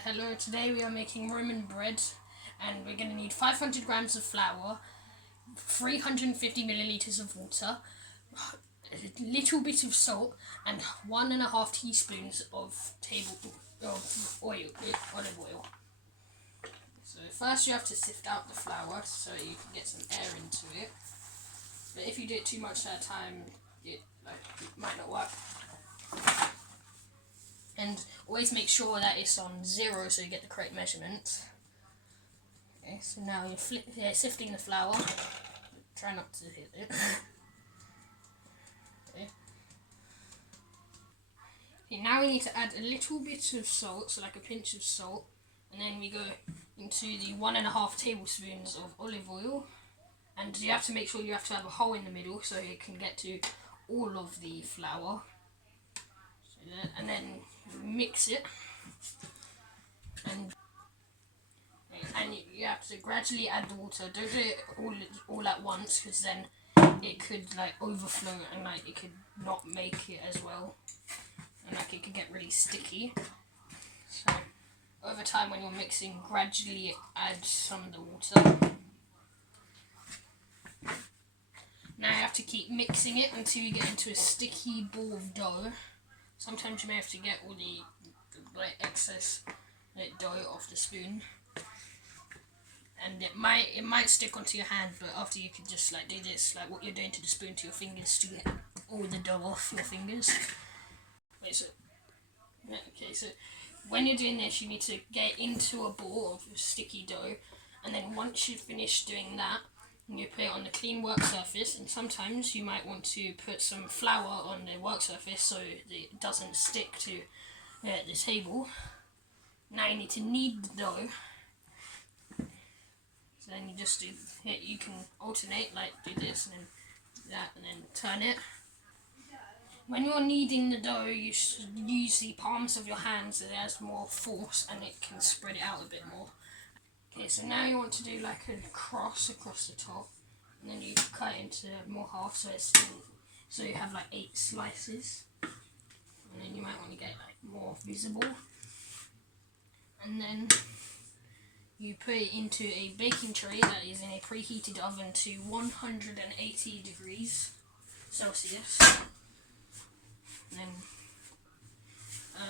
Hello, today we are making Roman bread and we're going to need 500 grams of flour, 350 milliliters of water, a little bit of salt and 1.5 teaspoons of olive oil. So first you have to sift out the flour so you can get some air into it. But if you do it too much at a time, it might not work. And always make sure that it's on 0 so you get the correct measurement. Okay, so now you're sifting the flour. Try not to hit it. Okay. Okay, now we need to add a little bit of salt, so like a pinch of salt, and then we go into the 1.5 tablespoons of olive oil. And you have to make sure you have to have a hole in the middle so it can get to all of the flour. And then mix it, and you have to gradually add the water. Don't do it all at once, because then it could overflow and it could not make it as well, and it could get really sticky. So over time, when you're mixing, gradually add some of the water. Now you have to keep mixing it until you get into a sticky ball of dough. Sometimes you may have to get all the excess dough off the spoon, and it might stick onto your hand. But after, you can just do this, what you're doing to the spoon to your fingers, to get all the dough off your fingers. So when you're doing this, you need to get into a ball of sticky dough, and then once you've finished doing that, you put it on the clean work surface, and sometimes you might want to put some flour on the work surface so that it doesn't stick to the table. Now you need to knead the dough. So then you just do it. You can alternate, do this and then that, and then turn it. When you're kneading the dough, you should use the palms of your hands, so it has more force and it can spread it out a bit more. Okay, so now you want to do a cross across the top, and then you cut it into more half, so you have 8 slices, and then you might want to get more visible, and then you put it into a baking tray that is in a preheated oven to 180 degrees Celsius. And then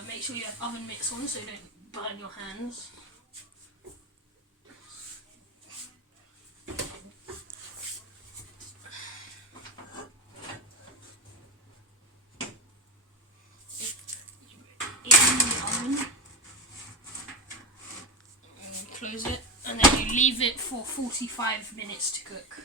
make sure you have oven mitts on so you don't burn your hands. Close it, and then you leave it for 45 minutes to cook.